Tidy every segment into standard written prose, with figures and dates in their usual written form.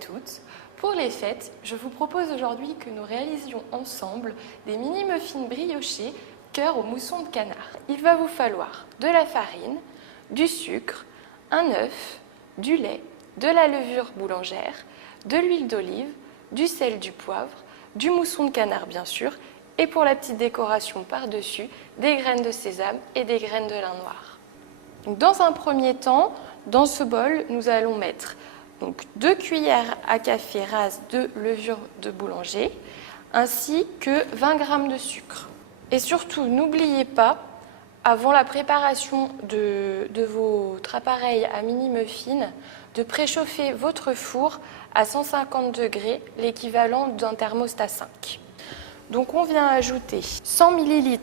toutes. Pour les fêtes, je vous propose aujourd'hui que nous réalisions ensemble des mini-muffins briochés cœur au mousson de canard. Il va vous falloir de la farine, du sucre, un œuf, du lait, de la levure boulangère, de l'huile d'olive, du sel, du poivre, du mousson de canard bien sûr, et pour la petite décoration par-dessus, des graines de sésame et des graines de lin noir. Donc, dans un premier temps, dans ce bol, nous allons mettre 2 cuillères à café rases de levure de boulanger, ainsi que 20 g de sucre. Et surtout, n'oubliez pas, avant la préparation de votre appareil à mini-muffins, de préchauffer votre four à 150 degrés, l'équivalent d'un thermostat 5. Donc on vient ajouter 100 ml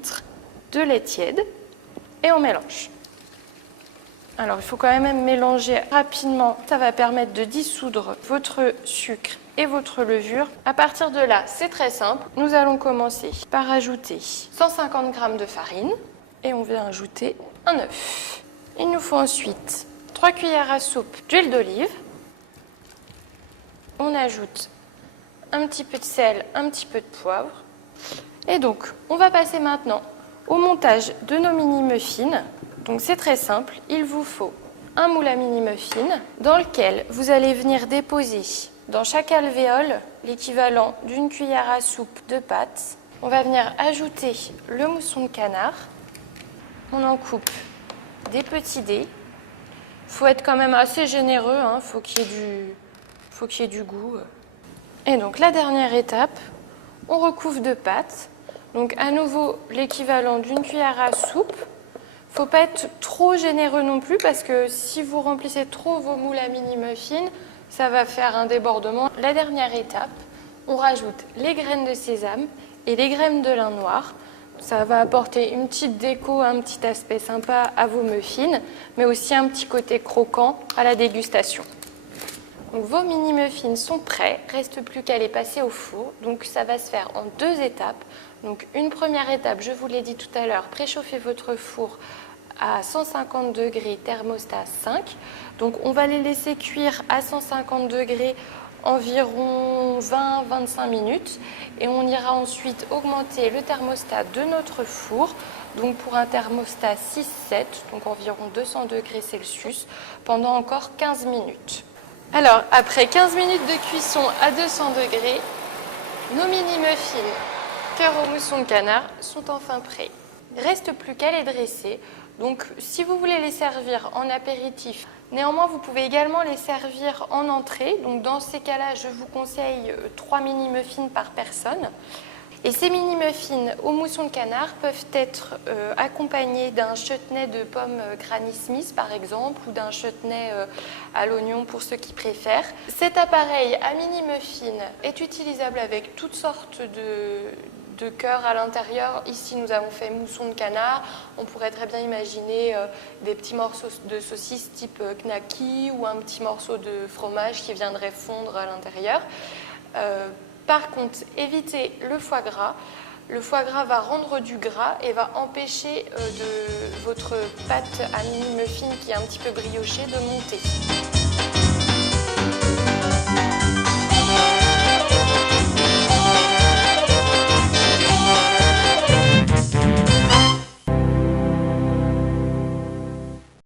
de lait tiède et on mélange. Alors il faut quand même mélanger rapidement, ça va permettre de dissoudre votre sucre et votre levure. À partir de là, c'est très simple. Nous allons commencer par ajouter 150 g de farine et on vient ajouter un œuf. Il nous faut ensuite 3 cuillères à soupe d'huile d'olive. On ajoute un petit peu de sel, un petit peu de poivre. Et donc, on va passer maintenant au montage de nos mini-muffins. Donc c'est très simple, il vous faut un moule à mini-muffins dans lequel vous allez venir déposer dans chaque alvéole l'équivalent d'une cuillère à soupe de pâte. On va venir ajouter le mousson de canard. On en coupe des petits dés. Il faut être quand même assez généreux, faut qu'il y ait du goût. Et donc la dernière étape, on recouvre de pâte. Donc à nouveau l'équivalent d'une cuillère à soupe. Il ne faut pas être trop généreux non plus parce que si vous remplissez trop vos moules à mini-muffins, ça va faire un débordement. La dernière étape, on rajoute les graines de sésame et les graines de lin noir. Ça va apporter une petite déco, un petit aspect sympa à vos muffins, mais aussi un petit côté croquant à la dégustation. Donc, vos mini-muffins sont prêts, reste plus qu'à les passer au four. Donc ça va se faire en 2 étapes. Donc une première étape, je vous l'ai dit tout à l'heure, préchauffez votre four à 150 degrés, thermostat 5. Donc on va les laisser cuire à 150 degrés environ 20-25 minutes et on ira ensuite augmenter le thermostat de notre four, donc pour un thermostat 6-7, donc environ 200 degrés Celsius, pendant encore 15 minutes. Alors, après 15 minutes de cuisson à 200 degrés, nos mini-muffins cœur au mousson de canard sont enfin prêts. Il ne reste plus qu'à les dresser. Donc, si vous voulez les servir en apéritif, néanmoins, vous pouvez également les servir en entrée. Donc, dans ces cas-là, je vous conseille 3 mini-muffins par personne. Et ces mini-muffins au mousson de canard peuvent être accompagnés d'un chutney de pommes Granny Smith par exemple ou d'un chutney à l'oignon pour ceux qui préfèrent. Cet appareil à mini-muffins est utilisable avec toutes sortes de cœurs à l'intérieur. Ici, nous avons fait mousson de canard. On pourrait très bien imaginer des petits morceaux de saucisse type knacky ou un petit morceau de fromage qui viendrait fondre à l'intérieur. Par contre, évitez le foie gras. Le foie gras va rendre du gras et va empêcher votre pâte à mini-muffins qui est un petit peu briochée de monter.